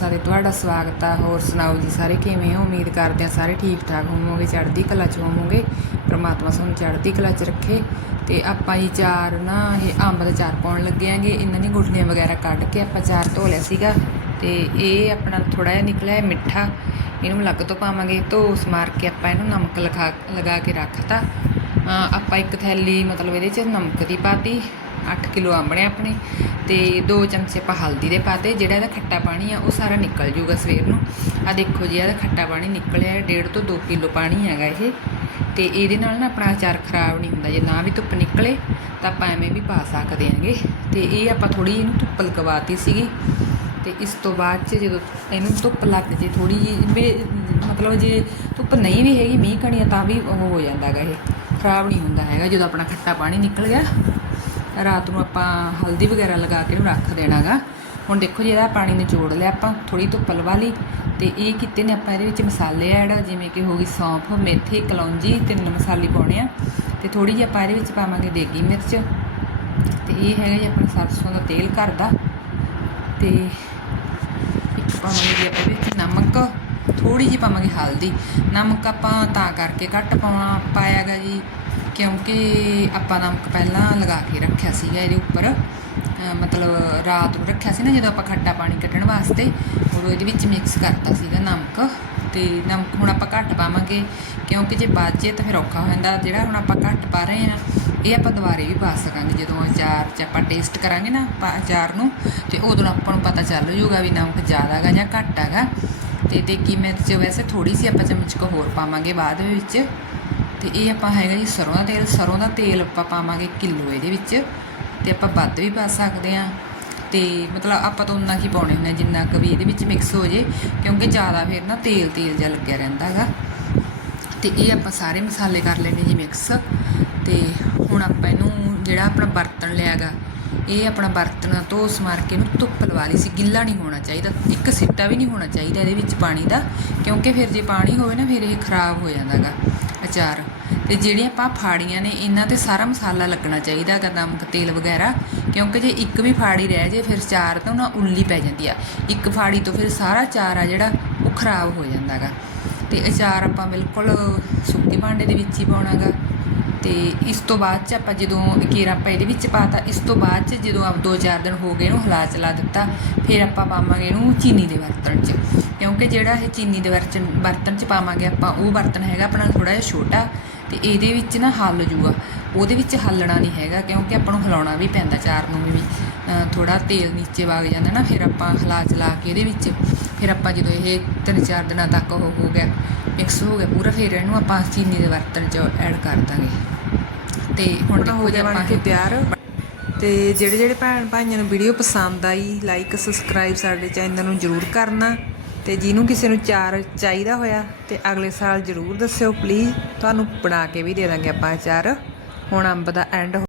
ਸਾਰੇ ਤੁਹਾਡਾ ਸਵਾਗਤ ਆ। ਹੋਰ ਸੁਣਾਓ ਜੀ ਸਾਰੇ ਕਿਵੇਂ ਹੋ? ਉਮੀਦ ਕਰਦੇ ਆ ਸਾਰੇ ਠੀਕ ਠਾਕ ਹੋਵੋਗੇ, ਚੜ੍ਹਦੀ ਕਲਾ ਚ ਹੋਵੋਗੇ। ਪ੍ਰਮਾਤਮਾ ਤੁਹਾਨੂੰ ਚੜ੍ਹਦੀ ਕਲਾ ਚ ਰੱਖੇ ਤੇ ਆਪਾਂ ਜੀ ਚਾਰ ਨਾ ਇਹ ਅੰਬ ਦਾ ਚਾਰ ਪਾਉਣ ਲੱਗੇ ਆਂਗੇ। ਇਹਨਾਂ ਦੀਆਂ ਗੁਠਲੀਆਂ ਵਗੈਰਾ ਕੱਢ ਕੇ ਆਪਾਂ ਚਾਰ ਧੋ ਲਿਆ ਸੀਗਾ ਤੇ ਇਹ ਆਪਣਾ ਥੋੜਾ ਜਿਹਾ ਨਿਕਲਿਆ ਹੈ ਮਿੱਠਾ। ਇਹਨੂੰ ਲੱਗ ਤੋਂ ਪਾਵਾਂਗੇ। ਧੋਸ ਮਾਰ ਕੇ ਆਪਾਂ ਇਹਨੂੰ ਨਮਕ ਲਗਾ ਲਗਾ ਕੇ ਰੱਖਤਾ। ਅਹ ਆਪਾਂ ਇੱਕ ਥੈਲੀ ਮਤਲਬ ਇਹਦੇ ਚ ਨਮਕ ਦੀ ਪਾਤੀ। 8 ਕਿਲੋ ਅੰਬ ਨੇ ਆਪਣੇ। ਤੇ 2 ਚਮਚੇ ਆਪਾਂ ਹਲਦੀ ਦੇ ਪਾਤੇ, ਜਿਹੜਾ ਇਹਦਾ ਖੱਟਾ ਪਾਣੀ ਆ, ਉਹ ਸਾਰਾ ਨਿਕਲ ਜੂਗਾ ਸਵੇਰ ਨੂੰ। ਆ ਦੇਖੋ ਜੀ, ਇਹਦਾ ਖੱਟਾ ਪਾਣੀ ਨਿਕਲਿਆ ਹੈ 1.5 ਤੋਂ 2 ਕਿਲੋ ਪਾਣੀ ਹੈਗਾ ਇਹ। ਤੇ ਇਹਦੇ ਨਾਲ ਨਾ ਆਪਣਾ ਅਚਾਰ ਖਰਾਬ ਨਹੀਂ ਹੁੰਦਾ, ਜੇ ਨਾ ਵੀ ਧੁੱਪ ਨਿਕਲੇ, ਤਾਂ ਆਪਾਂ ਐਵੇਂ ਵੀ ਪਾ ਸਕਦੇ ਹਾਂਗੇ। ਤੇ ਇਹ ਆਪਾਂ ਥੋੜੀ ਇਹਨੂੰ ਧੁੱਪ ਲਗਵਾਤੀ ਸੀਗੀ। ਤੇ ਇਸ ਤੋਂ ਬਾਅਦ ਚ ਜਦੋਂ ਇਹਨੂੰ ਧੁੱਪ ਲੱਗ ਜੇ ਥੋੜੀ ਜਿਹੀ ਮਤਲਬ ਜੇ ਧੁੱਪ ਨਹੀਂ ਵੀ ਹੈਗੀ, ਮੀਂਹ ਕਣੀਆਂ ਤਾਂ ਵੀ ਉਹ ਹੋ ਜਾਂਦਾ ਹੈਗਾ ਇਹ। ਖਰਾਬ ਨਹੀਂ ਹੁੰਦਾ ਹੈਗਾ, ਜਦੋਂ ਆਪਣਾ ਖੱਟਾ ਪਾਣੀ ਨਿਕਲ ਗਿਆ। ਰਾਤ ਨੂੰ ਆਪਾਂ ਹਲਦੀ ਵਗੈਰਾ ਲਗਾ ਕੇ ਇਹਨੂੰ ਰੱਖ ਦੇਣਾਗਾ। ਹੁਣ ਦੇਖੋ ਜੀ, ਇਹਦਾ ਪਾਣੀ ਨਿਚੋੜ ਲਿਆ ਆਪਾਂ ਥੋੜੀ ਧੁੱਪ ਲਵਾ ਲਈ ਤੇ ਇਹ ਕੀਤੇ ਨੇ ਆਪਾਂ ਇਹਦੇ ਵਿੱਚ ਮਸਾਲੇ ਐਡ, ਜਿਵੇਂ ਕਿ ਹੋ ਗਈ ਸੌਂਫ, ਮੇਥੀ, ਕਲੌਂਜੀ ਤਿੰਨ ਮਸਾਲੇ ਪਾਉਣੇ ਆ। ਤੇ ਥੋੜੀ ਜਿਹੀ ਆਪਾਂ ਇਹਦੇ ਵਿੱਚ ਪਾਵਾਂਗੇ ਦੇਗੀ ਮਿਰਚ। ਤੇ ਇਹ ਹੈਗਾ ਜੀ ਆਪਣਾ ਸਰਸੋਂ ਦਾ ਤੇਲ ਘਰ ਦਾ। ਤੇ ਇੱਕ ਪਾਵਾਂਗੇ ਜੀ ਆਪਾਂ ਵਿੱਚ ਨਮਕ ਥੋੜੀ ਜਿਹੀ ਪਾਵਾਂਗੇ ਹਲਦੀ। ਨਮਕ ਆਪਾਂ ਤਾਂ ਕਰਕੇ ਘੱਟ ਪਾਉਣਾ, ਪਾਇਆਗਾ ਜੀ। ਕਿਉਂਕਿ ਆਪਾਂ ਨਮਕ ਪਹਿਲਾਂ ਲਗਾ ਕੇ ਰੱਖਿਆ ਸੀਗਾ ਇਹਦੇ ਉੱਪਰ ਮਤਲਬ ਰਾਤ ਨੂੰ ਰੱਖਿਆ ਸੀ ਨਾ ਜਦੋਂ ਆਪਾਂ ਖੱਟਾ ਪਾਣੀ ਕੱਢਣ ਵਾਸਤੇ, ਉਦੋਂ ਇਹਦੇ ਵਿੱਚ ਮਿਕਸ ਕਰਤਾ ਸੀਗਾ ਨਮਕ ਤੇ ਨਮਕ ਹੁਣ ਆਪਾਂ ਘੱਟ ਪਾਵਾਂਗੇ ਕਿਉਂਕਿ ਜੇ ਬਾਜੇ ਤਾਂ ਫਿਰ ਔਖਾ ਹੋ ਜਾਂਦਾ, ਜਿਹੜਾ ਹੁਣ ਆਪਾਂ ਘੱਟ ਪਾ ਰਹੇ ਆ ਇਹ ਆਪਾਂ ਦੁਬਾਰੇ ਵੀ ਪਾ ਸਕਾਂਗੇ, ਜਦੋਂ ਅਚਾਰ 'ਚ ਆਪਾਂ ਟੇਸਟ ਕਰਾਂਗੇ ਨਾ ਆਪਾਂ ਅਚਾਰ ਨੂੰ, ਤੇ ਉਦੋਂ ਆਪਾਂ ਨੂੰ ਪਤਾ ਚੱਲ ਜੂਗਾ ਵੀ ਨਮਕ ਜ਼ਿਆਦਾ ਹੈਗਾ ਜਾਂ ਘੱਟ ਹੈਗਾ। ਤੇ ਕੀਮਤ 'ਚ ਵੈਸੇ ਥੋੜੀ ਸੀ ਆਪਾਂ ਚਮਚ ਕੋ ਹੋਰ ਪਾਵਾਂਗੇ ਬਾਅਦ ਵਿੱਚ। ਤੇ ਇਹ ਆਪਾਂ ਹੈਗਾ ਜੀ ਸਰੋਂ ਦਾ ਤੇਲ। ਸਰੋਂ ਦਾ ਤੇਲ ਆਪਾਂ ਪਾਵਾਂਗੇ ਕਿਲੋ ਇਹਦੇ ਵਿੱਚ ਤੇ ਆਪਾਂ ਵੱਧ ਵੀ ਪਾ ਸਕਦੇ ਆ ਤੇ ਮਤਲਬ ਆਪਾਂ ਤਾਂ ਉਨਾ ਹੀ ਪਾਉਣੇ ਹੁੰਦੇ ਆ ਜਿੰਨਾ ਕੁ ਵੀ ਇਹਦੇ ਵਿੱਚ ਮਿਕਸ ਹੋ ਜੇ, ਕਿਉਂਕਿ ਜ਼ਿਆਦਾ ਫਿਰ ਨਾ ਤੇਲ ਤੇਲ ਜਿਹਾ ਲੱਗਿਆ ਰਹਿੰਦਾ ਹੈਗਾ। ਤੇ ਇਹ ਆਪਾਂ ਸਾਰੇ ਮਸਾਲੇ ਕਰ ਲੈਣੇ ਜੀ ਮਿਕਸ ਤੇ ਹੁਣ ਆਪਾਂ ਇਹਨੂੰ ਜਿਹੜਾ ਆਪਣਾ ਬਰਤਨ ਲਿਆਗਾ ਇਹ ਆਪਣਾ ਬਰਤਨ, ਧੋਸ ਮਾਰ ਕੇ ਇਹਨੂੰ ਧੁੱਪ ਲਵਾ ਲਈ ਸੀ। ਗਿੱਲਾ ਨਹੀਂ ਹੋਣਾ ਚਾਹੀਦਾ। ਇੱਕ ਸਿੱਟਾ ਵੀ ਨਹੀਂ ਹੋਣਾ ਚਾਹੀਦਾ ਇਹਦੇ ਵਿੱਚ ਪਾਣੀ ਦਾ, ਕਿਉਂਕਿ ਫਿਰ ਜੇ ਪਾਣੀ ਹੋਵੇ ਨਾ, ਫਿਰ ਇਹ ਖਰਾਬ ਹੋ ਜਾਂਦਾਗਾ ਅਚਾਰ। ਤੇ ਜਿਹੜੀਆਂ ਆਪਾਂ ਫਾੜੀਆਂ ਨੇ, ਇਹਨਾਂ ਤੇ ਸਾਰਾ ਮਸਾਲਾ ਲੱਗਣਾ ਚਾਹੀਦਾ ਹੈਗਾ ਨਮਕ ਤੇਲ ਵਗੈਰਾ, ਕਿਉਂਕਿ ਜੇ ਇੱਕ ਵੀ ਫਾੜੀ ਰਹਿ ਜੇ, ਫਿਰ ਚਾਰ ਤਾਂ ਉਹਨਾਂ ਉੱਲੀ ਪੈ ਜਾਂਦੀ ਆ। ਇੱਕ ਫਾੜੀ ਤੋਂ ਫਿਰ ਸਾਰਾ ਚਾਰ ਆ ਜਿਹੜਾ, ਉਹ ਖਰਾਬ ਹੋ ਜਾਂਦਾਗਾ ਤੇ ਅਚਾਰ ਆਪਾਂ ਬਿਲਕੁਲ ਸੁੱਕੇ ਭਾਂਡੇ ਦੇ ਵਿੱਚ ਹੀ ਪਾਉਣਾਗਾ ਤੇ ਇਸ ਤੋਂ ਬਾਅਦ ਚ ਆਪਾਂ ਜਦੋਂ ਕੇਰਾ ਆਪਾਂ ਇਹਦੇ ਵਿੱਚ ਪਾਤਾ ਇਸ ਤੋਂ ਬਾਅਦ ਚ ਜਦੋਂ ਆਪ 2-4 ਦਿਨ ਹੋ ਗਏ ਇਹਨੂੰ ਹਿਲਾ ਚਲਾ ਦਿੱਤਾ, ਫਿਰ ਆਪਾਂ ਪਾਵਾਂਗੇ ਇਹਨੂੰ ਚੀਨੀ ਦੇ ਬਰਤਨ 'ਚ। ਕਿਉਂਕਿ ਜਿਹੜਾ ਇਹ ਚੀਨੀ ਦੇ ਬਰਤਨ ਬਰਤਨ 'ਚ ਪਾਵਾਂਗੇ ਆਪਾਂ, ਉਹ ਬਰਤਨ ਹੈਗਾ ਆਪਣਾ ਥੋੜਾ ਜਿਹਾ ਛੋਟਾ ਤੇ ਇਹਦੇ ਵਿੱਚ ਨਾ ਹੱਲ ਜੂਗਾ। ਉਹਦੇ ਵਿੱਚ ਹੱਲਣਾ ਨਹੀਂ ਹੈਗਾ ਕਿਉਂਕਿ ਆਪਾਂ ਨੂੰ ਹਿਲਾਉਣਾ ਵੀ ਪੈਂਦਾ ਚਾਰ ਨੂੰ ਵੀ ਥੋੜਾ ਤੇਲ ਨੀਚੇ ਵਗ ਜਾਂਦਾ ਨਾ, ਫਿਰ ਆਪਾਂ ਹਿਲਾ ਚਲਾ ਕੇ ਇਹਦੇ ਵਿੱਚ, ਫਿਰ ਆਪਾਂ ਜਦੋਂ ਇਹ ਤਿੰਨ ਚਾਰ ਦਿਨਾਂ ਤੱਕ ਉਹ ਹੋ ਗਿਆ ਮਿਕਸ ਹੋ ਗਿਆ ਪੂਰਾ, ਫਿਰ ਇਹਨੂੰ ਆਪਾਂ ਚੀਨੀ ਦੇ ਬਰਤਨ 'ਚ ਐਡ ਕਰ ਦਾਂਗੇ। ਤੇ ਹੁਣ ਹੁਣ ਹੋ ਦੇਖੋ ਜੀ ਆਪਾਂ ਕੇ ਤਿਆਰ। ਤੇ ਜਿਹੜੇ ਜਿਹੜੇ ਭੈਣ ਭਾਈਆਂ ਨੂੰ ਵੀਡੀਓ ਪਸੰਦ ਆਈ ਲਾਈਕ ਸਬਸਕ੍ਰਾਈਬ ਸਾਡੇ ਚੈਨਲ ਨੂੰ ਜਰੂਰ ਕਰਨਾ ਤੇ ਜਿਹਨੂੰ ਕਿਸੇ ਨੂੰ ਚਾਰ ਚਾਹੀਦਾ ਹੋਇਆ ਤੇ ਅਗਲੇ ਸਾਲ ਜਰੂਰ ਦੱਸਿਓ ਪਲੀਜ਼ ਤੁਹਾਨੂੰ ਬਣਾ ਕੇ ਵੀ ਦੇ ਦਾਂਗੇ ਆਪਾਂ ਅਚਾਰ ਹੁਣ ਅੰਬ ਦਾ ਐਂਡ